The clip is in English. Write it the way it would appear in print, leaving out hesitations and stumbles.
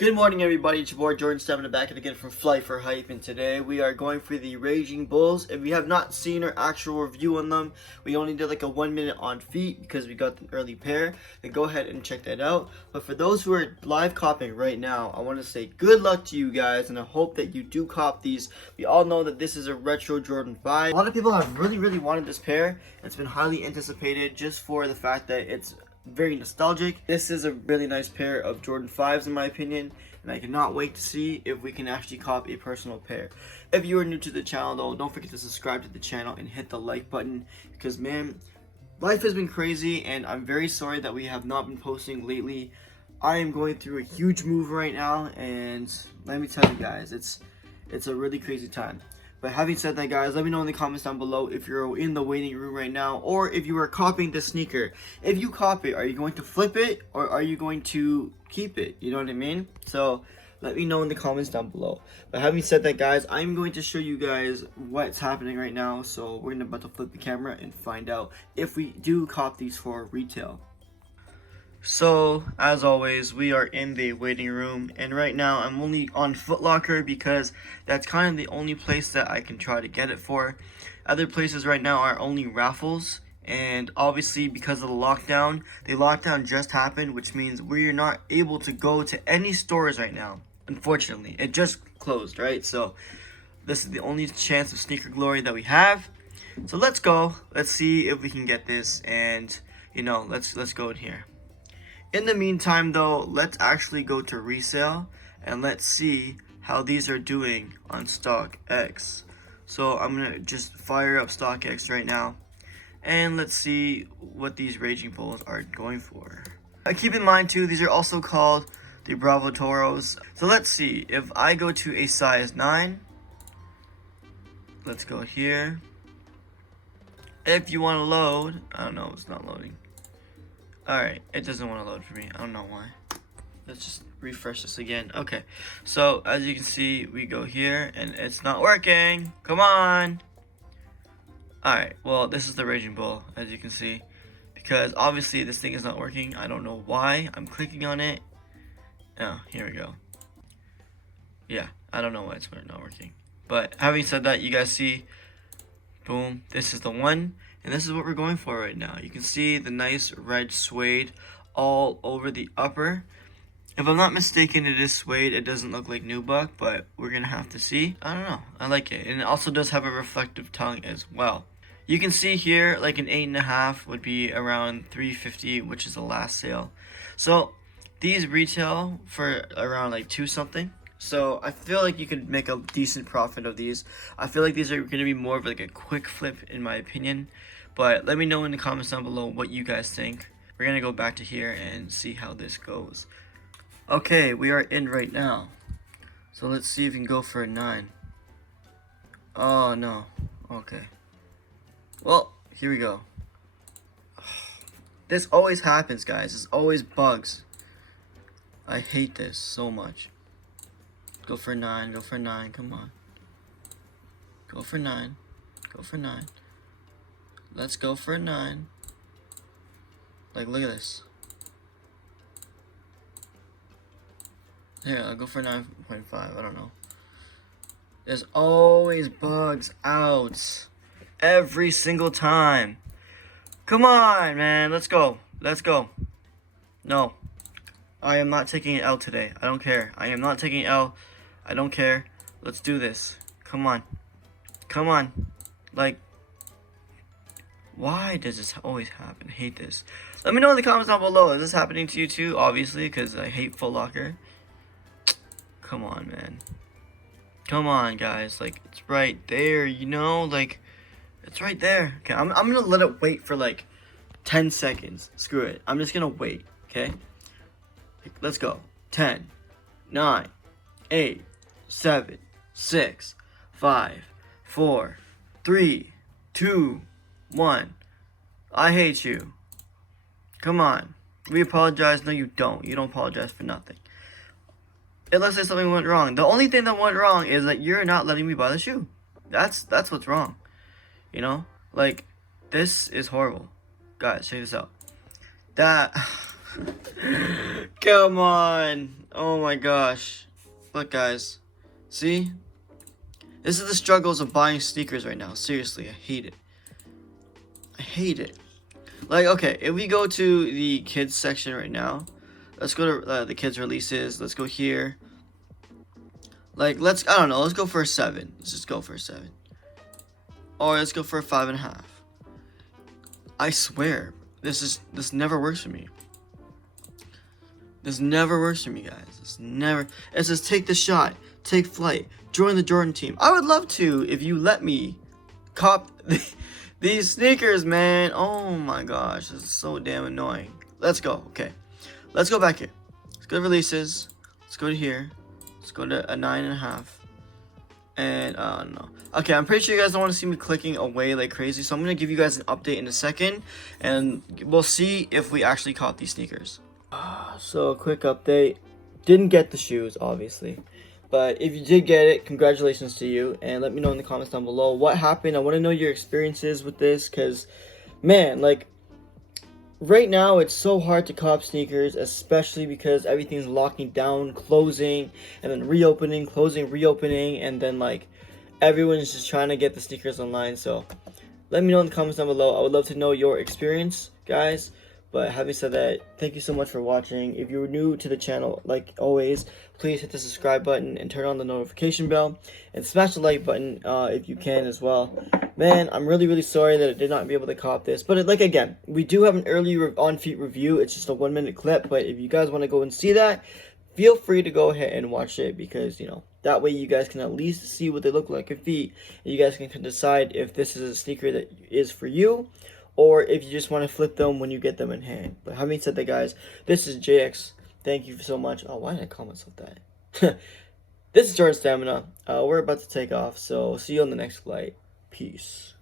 Good morning, everybody. It's your boy Jordan Stamina back again from Flight for Hype, and today we are going for the Raging Bulls. If you have not seen our actual review on them, we only did like a 1 minute on feet because we got the early pair. Then go ahead and check that out. But for those who are live copying right now, I want to say good luck to you guys, and I hope that you do cop these. We all know that this is a retro Jordan 5. A lot of people have really wanted this pair. It's been highly anticipated just for the fact that it's very nostalgic. This is a really nice pair of Jordan 5s in my opinion, and I cannot wait to see if we can actually cop a personal pair. If you are new to the channel though, don't forget to subscribe to the channel and hit the like button, because man, life has been crazy and I'm very sorry that we have not been posting lately. I am going through a huge move right now, and let me tell you guys, it's a really crazy time. But having said that, guys, let me know in the comments down below if you're in the waiting room right now or if you are copying the sneaker. If you cop it, are you going to flip it or are you going to keep it? You know what I mean? So let me know in the comments down below. But having said that, guys, I'm going to show you guys what's happening right now. So we're about to flip the camera and find out if we do cop these for retail. So, as always, we are in the waiting room, and right now I'm only on Footlocker because that's kind of the only place that I can try to get it for. Other places right now are only raffles, and obviously because of the lockdown just happened, which means we're not able to go to any stores right now. Unfortunately, it just closed, right? So, this is the only chance of sneaker glory that we have. So let's go. Let's see if we can get this, and you know, let's go in here. In the meantime though, let's actually go to resale and let's see how these are doing on StockX. So I'm gonna just fire up StockX right now and let's see what these Raging Bulls are going for. Keep in mind too, these are also called the Bravo Toros. So let's see, if I go to a size 9, let's go here. If you want to load, I don't know, it's not loading. Alright, it doesn't want to load for me. I don't know why. Let's just refresh this again. Okay, so as you can see, we go here and it's not working. Come on. Alright, well, this is the Raging Bull, as you can see. Because obviously this thing is not working. I don't know why. I'm clicking on it. Oh, here we go. Yeah, I don't know why it's not working. But having said that, you guys see, boom, this is the one. And this is what we're going for right now. You can see the nice red suede all over the upper. If I'm not mistaken, it is suede. It doesn't look like nubuck, but we're going to have to see. I don't know. I like it. And it also does have a reflective tongue as well. You can see here, like an 8.5 would be around $350, which is the last sale. So these retail for around like 2 something. So I feel like you could make a decent profit of these. I feel like these are going to be more of like a quick flip in my opinion. But let me know in the comments down below what you guys think. We're going to go back to here and see how this goes. Okay, we are in right now. So let's see if we can go for a 9. Oh no. Okay. Well, here we go. This always happens, guys. It's always bugs. I hate this so much. Go for 9, go for 9, come on. Go for 9, go for 9. Let's go for a 9. Like, look at this. Here, I'll go for 9.5, I don't know. There's always bugs out. Every single time. Come on, man, let's go. Let's go. No. I am not taking an L today. I don't care. I am not taking an L. I don't care. Let's do this. Come on. Come on. Like, why does this always happen? I hate this. Let me know in the comments down below. Is this happening to you too? Obviously, because I hate Footlocker. Come on, man. Come on, guys. Like, it's right there, you know? Like, it's right there. Okay, I'm going to let it wait for like 10 seconds. Screw it. I'm just going to wait, okay? Let's go. 10, 9, 8, 7, 6, 5, 4, 3, 2, 1. I hate you. Come on. We apologize. No, you don't. You don't apologize for nothing. Unless there's something went wrong. The only thing that went wrong is that you're not letting me buy the shoe. That's what's wrong. You know? Like, this is horrible. Guys, check this out. That... Come on. Oh my gosh. Look, guys. See? This is the struggles of buying sneakers right now. Seriously, I hate it. I hate it. Like, okay, if we go to the kids section right now, let's go to the kids releases. Let's go here. Like, I don't know, let's go for a 7. Let's just go for a 7. Or let's go for a 5.5. I swear, this never works for me. This never works for me, guys. It says take the shot, take flight, join the Jordan team. I would love to if you let me cop these sneakers, man. Oh my gosh, this is so damn annoying. Let's go. Okay, let's go back here. Let's go to releases. Let's go to here. Let's go to a 9.5. And no. Okay, I'm pretty sure you guys don't want to see me clicking away like crazy, so I'm gonna give you guys an update in a second, and we'll see if we actually caught these sneakers. So, a quick update. Didn't get the shoes, obviously. But if you did get it, congratulations to you. And let me know in the comments down below what happened. I want to know your experiences with this. Because, man, like, right now it's so hard to cop sneakers. Especially because everything's locking down, closing, and then reopening, closing, reopening. And then, like, everyone's just trying to get the sneakers online. So, let me know in the comments down below. I would love to know your experience, guys. But having said that, thank you so much for watching. If you're new to the channel, like always, please hit the subscribe button and turn on the notification bell. And smash the like button if you can as well. Man, I'm really sorry that I did not be able to cop this. But like again, we do have an early on-feet review. It's just a 1-minute clip. But if you guys want to go and see that, feel free to go ahead and watch it. Because, you know, that way you guys can at least see what they look like at feet. And you guys can decide if this is a sneaker that is for you, or if you just want to flip them when you get them in hand. But having said that, guys, this is JX. Thank you so much. Oh, why did I call myself that? This is Jordan Stamina. We're about to take off, so see you on the next flight. Peace.